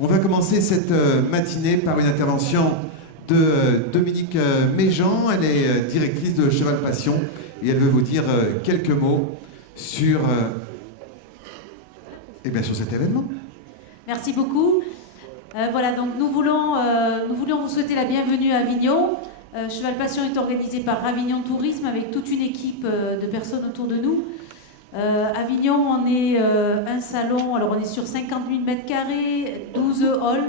On va commencer cette matinée par une intervention de Dominique Méjean. Elle est directrice de Cheval Passion et elle veut vous dire quelques mots sur, sur cet événement. Merci beaucoup. Voilà, donc nous voulions vous souhaiter la bienvenue à Avignon. Cheval Passion est organisé par Avignon Tourisme avec toute une équipe de personnes autour de nous. Avignon, on est un salon, alors on est sur 50 000 m², 12 halls.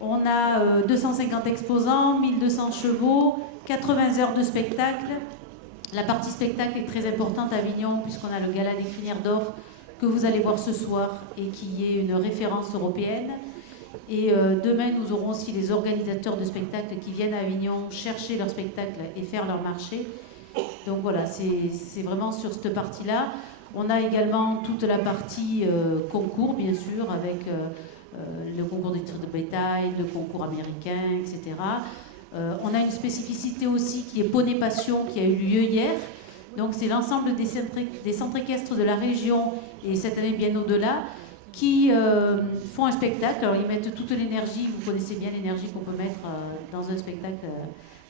On a 250 exposants, 1200 chevaux, 80 heures de spectacle. La partie spectacle est très importante à Avignon puisqu'on a le Gala des Crinières d'Or que vous allez voir ce soir et qui est une référence européenne. Et demain, nous aurons aussi les organisateurs de spectacles qui viennent à Avignon chercher leur spectacle et faire leur marché. Donc voilà, c'est vraiment sur cette partie-là. On a également toute la partie concours, bien sûr, avec le concours des tirs de bétail, le concours américain, etc. On a une spécificité aussi qui est Poney Passion, qui a eu lieu hier. Donc c'est l'ensemble des centres équestres de la région, et cette année bien au-delà, qui font un spectacle. Alors ils mettent toute l'énergie, vous connaissez bien l'énergie qu'on peut mettre dans un spectacle,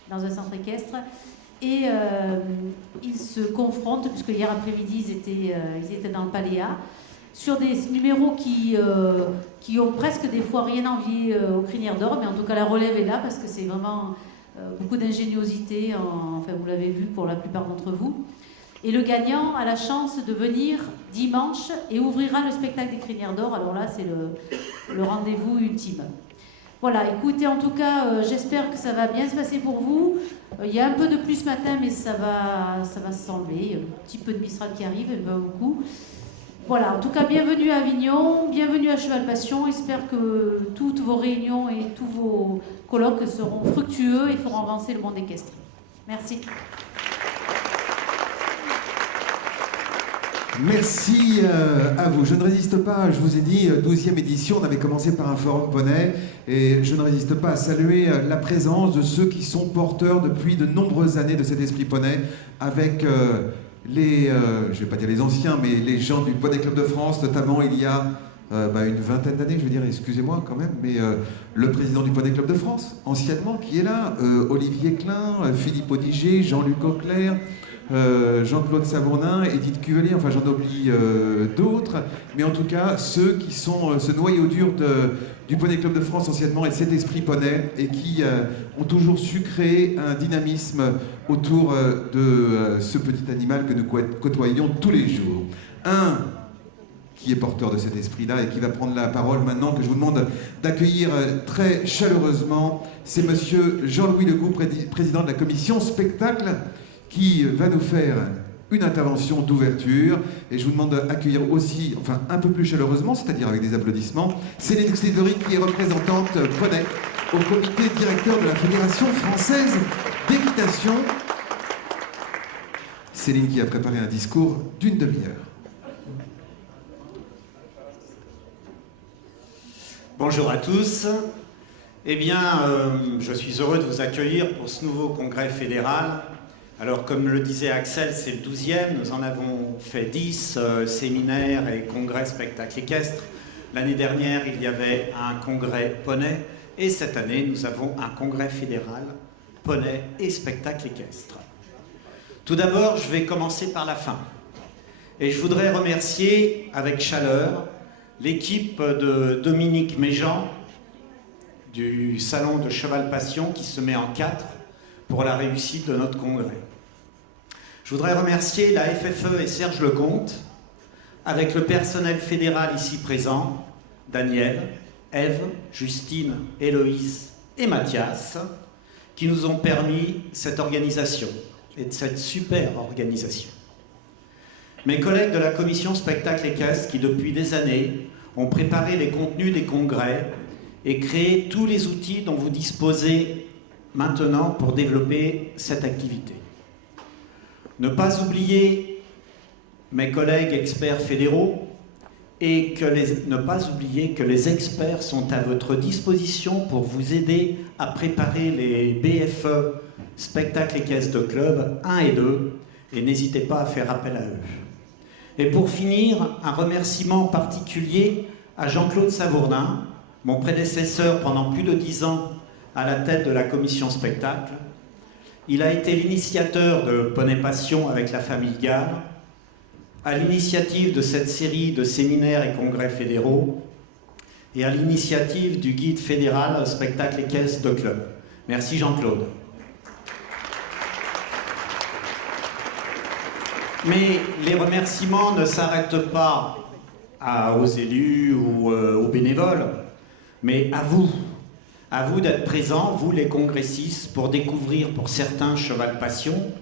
dans un centre équestre. Et ils se confrontent, puisque hier après-midi ils étaient dans le Paléa, sur des numéros qui ont presque des fois rien envié aux Crinières d'Or, mais en tout cas la relève est là parce que c'est vraiment beaucoup d'ingéniosité, enfin vous l'avez vu pour la plupart d'entre vous. Et le gagnant a la chance de venir dimanche et ouvrira le spectacle des Crinières d'Or. Alors là, c'est le rendez-vous ultime. Voilà, écoutez, en tout cas, j'espère que ça va bien se passer pour vous. Il y a un peu de pluie ce matin, mais ça va s'enlever. Un petit peu de Mistral qui arrive, et pas beaucoup. Voilà, en tout cas, bienvenue à Avignon, bienvenue à Cheval Passion. J'espère que toutes vos réunions et tous vos colloques seront fructueux et feront avancer le monde équestre. Merci. Merci à vous. Je ne résiste pas, je vous ai dit, 12e édition, on avait commencé par un forum poney, et je ne résiste pas à saluer la présence de ceux qui sont porteurs depuis de nombreuses années de cet esprit poney, avec je ne vais pas dire les anciens, mais les gens du Poney Club de France, notamment il y a une vingtaine d'années, je veux dire, excusez-moi quand même, mais le président du Poney Club de France, anciennement, qui est là, Olivier Klein, Philippe Odiger, Jean-Luc Auclair, Jean-Claude Savournin, Edith Cuvelier, enfin j'en oublie d'autres, mais en tout cas ceux qui sont ce noyau dur du Poney Club de France anciennement et cet esprit poney, et qui ont toujours su créer un dynamisme autour de ce petit animal que nous côtoyons tous les jours. Un qui est porteur de cet esprit-là et qui va prendre la parole maintenant, que je vous demande d'accueillir très chaleureusement, c'est monsieur Jean-Louis Legout, président de la commission spectacle, qui va nous faire une intervention d'ouverture. Et je vous demande d'accueillir aussi, enfin un peu plus chaleureusement, c'est-à-dire avec des applaudissements, Céline Xidori, qui est représentante poney au comité directeur de la Fédération française d'équitation. Céline qui a préparé un discours d'une demi-heure. Bonjour à tous. Eh bien, je suis heureux de vous accueillir pour ce nouveau congrès fédéral. Alors, comme le disait Axel, c'est le 12e. Nous en avons fait 10 séminaires et congrès spectacle équestre. L'année dernière, il y avait un congrès poney. Et cette année, nous avons un congrès fédéral poney et spectacle équestre. Tout d'abord, je vais commencer par la fin. Et je voudrais remercier avec chaleur l'équipe de Dominique Méjean du Salon de Cheval Passion qui se met en 4 pour la réussite de notre congrès. Je voudrais remercier la FFE et Serge Lecomte, avec le personnel fédéral ici présent, Daniel, Ève, Justine, Héloïse et Mathias, qui nous ont permis cette organisation et de cette super organisation. Mes collègues de la commission spectacle équestre qui depuis des années ont préparé les contenus des congrès et créé tous les outils dont vous disposez maintenant pour développer cette activité. Ne pas oublier mes collègues experts fédéraux et ne pas oublier que les experts sont à votre disposition pour vous aider à préparer les BFE spectacles équestres de club 1 et 2, et n'hésitez pas à faire appel à eux. Et pour finir, un remerciement particulier à Jean-Claude Savournin, mon prédécesseur pendant plus de 10 ans à la tête de la commission spectacle. Il a été l'initiateur de Poney Passion avec la famille Gall, à l'initiative de cette série de séminaires et congrès fédéraux, et à l'initiative du guide fédéral spectacle équestre de club. Merci Jean-Claude. Mais les remerciements ne s'arrêtent pas aux élus ou aux bénévoles, mais à vous d'être présents, vous les congressistes, pour découvrir pour certains Cheval Passion,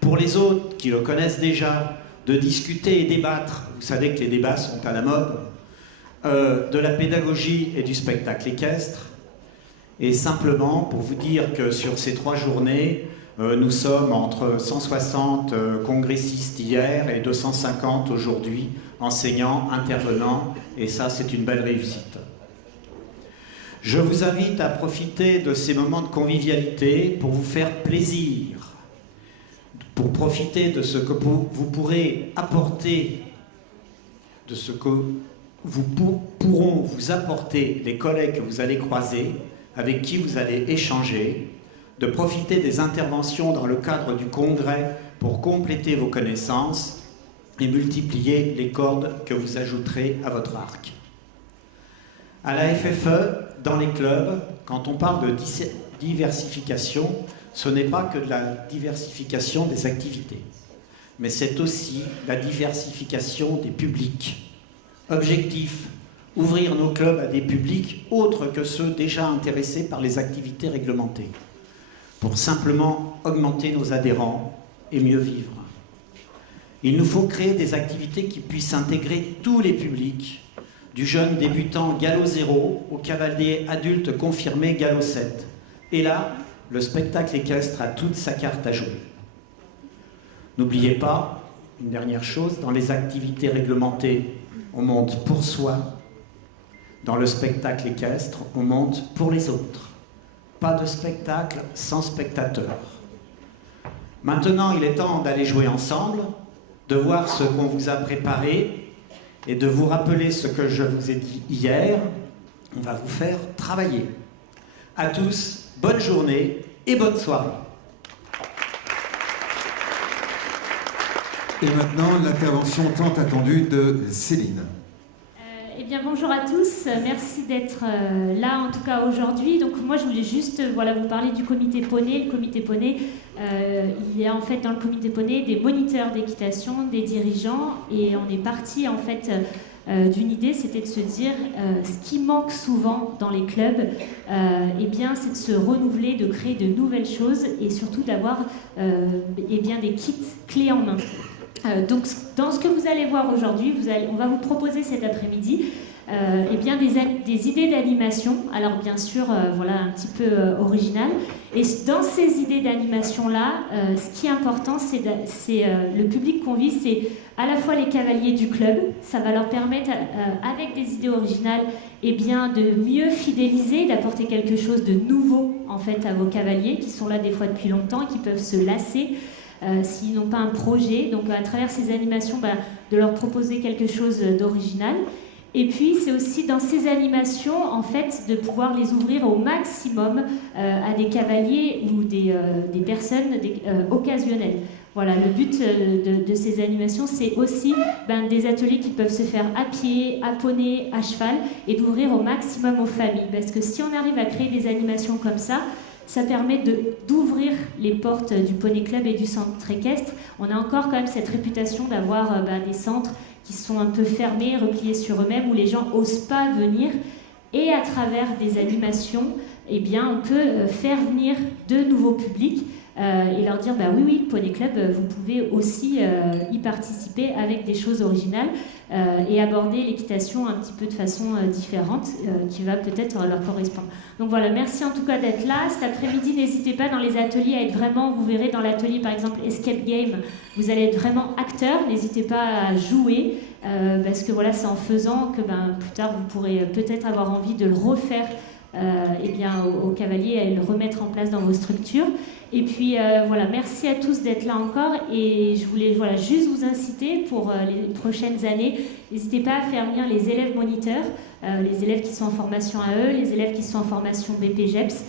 pour les autres qui le connaissent déjà, de discuter et débattre, vous savez que les débats sont à la mode, de la pédagogie et du spectacle équestre, et simplement pour vous dire que sur ces 3 journées, nous sommes entre 160 congressistes hier et 250 aujourd'hui, enseignants, intervenants, et ça c'est une belle réussite. Je vous invite à profiter de ces moments de convivialité pour vous faire plaisir, pour profiter de ce que vous pourrez apporter, de ce que pourront vous apporter les collègues que vous allez croiser, avec qui vous allez échanger, de profiter des interventions dans le cadre du congrès pour compléter vos connaissances et multiplier les cordes que vous ajouterez à votre arc. À la FFE, dans les clubs, quand on parle de diversification, ce n'est pas que de la diversification des activités, mais c'est aussi la diversification des publics. Objectif, ouvrir nos clubs à des publics autres que ceux déjà intéressés par les activités réglementées, pour simplement augmenter nos adhérents et mieux vivre. Il nous faut créer des activités qui puissent intégrer tous les publics, du jeune débutant galop 0 au cavalier adulte confirmé galop 7. Et là, le spectacle équestre a toute sa carte à jouer. N'oubliez pas, une dernière chose, dans les activités réglementées, on monte pour soi. Dans le spectacle équestre, on monte pour les autres. Pas de spectacle sans spectateurs. Maintenant, il est temps d'aller jouer ensemble, de voir ce qu'on vous a préparé et de vous rappeler ce que je vous ai dit hier. On va vous faire travailler. À tous, bonne journée et bonne soirée. Et maintenant, l'intervention tant attendue de Céline. Eh bien, bonjour à tous. Merci d'être là, en tout cas aujourd'hui. Donc, moi, je voulais juste vous parler du comité poney. Le comité poney, il y a en fait dans le comité poney des moniteurs d'équitation, des dirigeants, et on est parti en fait d'une idée, c'était de se dire ce qui manque souvent dans les clubs, eh bien, c'est de se renouveler, de créer de nouvelles choses et surtout d'avoir eh bien, des kits clés en main. Donc, dans ce que vous allez voir aujourd'hui, on va vous proposer cet après-midi eh bien des idées d'animation. Alors bien sûr, voilà, un petit peu original. Et dans ces idées d'animation-là, ce qui est important, c'est le public qu'on vise, c'est à la fois les cavaliers du club. Ça va leur permettre, avec des idées originales, eh bien, de mieux fidéliser, d'apporter quelque chose de nouveau en fait à vos cavaliers qui sont là des fois depuis longtemps, qui peuvent se lasser. S'ils n'ont pas un projet, donc à travers ces animations, de leur proposer quelque chose d'original. Et puis c'est aussi dans ces animations, en fait, de pouvoir les ouvrir au maximum à des cavaliers ou des personnes occasionnelles. Voilà, le but de ces animations, c'est aussi des ateliers qui peuvent se faire à pied, à poney, à cheval, et d'ouvrir au maximum aux familles. Parce que si on arrive à créer des animations comme ça permet d'ouvrir les portes du Poney Club et du centre équestre. On a encore quand même cette réputation d'avoir des centres qui sont un peu fermés, repliés sur eux-mêmes, où les gens n'osent pas venir. Et à travers des animations, eh bien, on peut faire venir de nouveaux publics et leur dire oui, Poney Club, vous pouvez aussi y participer avec des choses originales et aborder l'équitation un petit peu de façon différente qui va peut-être leur correspondre. Donc voilà, merci en tout cas d'être là. Cet après-midi, n'hésitez pas dans les ateliers à être vraiment, vous verrez dans l'atelier par exemple Escape Game, vous allez être vraiment acteur, n'hésitez pas à jouer parce que voilà, c'est en faisant que plus tard vous pourrez peut-être avoir envie de le refaire eh bien, au cavalier et le remettre en place dans vos structures. Et puis voilà, merci à tous d'être là encore et je voulais juste vous inciter pour les prochaines années, n'hésitez pas à faire venir les élèves moniteurs, les élèves qui sont en formation AE, les élèves qui sont en formation BPGEPS,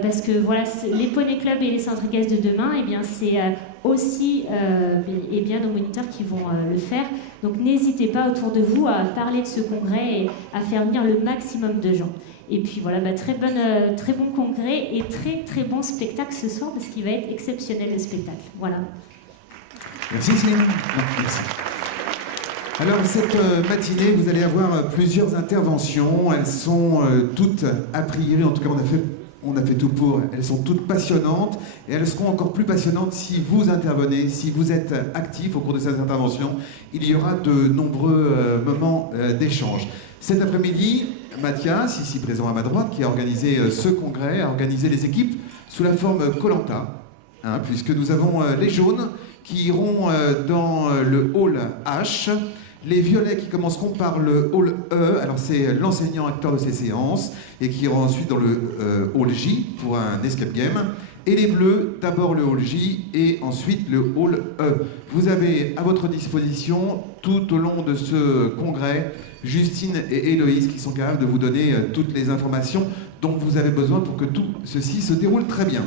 parce que voilà, les Poney Club et les centres équestres de demain, eh bien c'est aussi nos moniteurs qui vont le faire. Donc n'hésitez pas autour de vous à parler de ce congrès et à faire venir le maximum de gens. Et puis voilà, très bon congrès et très bon spectacle ce soir parce qu'il va être exceptionnel le spectacle. Voilà. Merci Céline. Merci. Alors cette matinée, vous allez avoir plusieurs interventions. Elles sont toutes, a priori, en tout cas on a fait tout pour. Elles sont toutes passionnantes et elles seront encore plus passionnantes si vous intervenez, si vous êtes actifs au cours de ces interventions. Il y aura de nombreux moments d'échange. Cet après-midi, Mathias, ici présent à ma droite, qui a organisé ce congrès, a organisé les équipes sous la forme Koh-Lanta, puisque nous avons les jaunes qui iront dans le hall H, les violets qui commenceront par le hall E, alors c'est l'enseignant acteur de ces séances, et qui iront ensuite dans le hall J pour un escape game, et les bleus, d'abord le hall J et ensuite le hall E. Vous avez à votre disposition, tout au long de ce congrès, Justine et Héloïse qui sont capables de vous donner toutes les informations dont vous avez besoin pour que tout ceci se déroule très bien.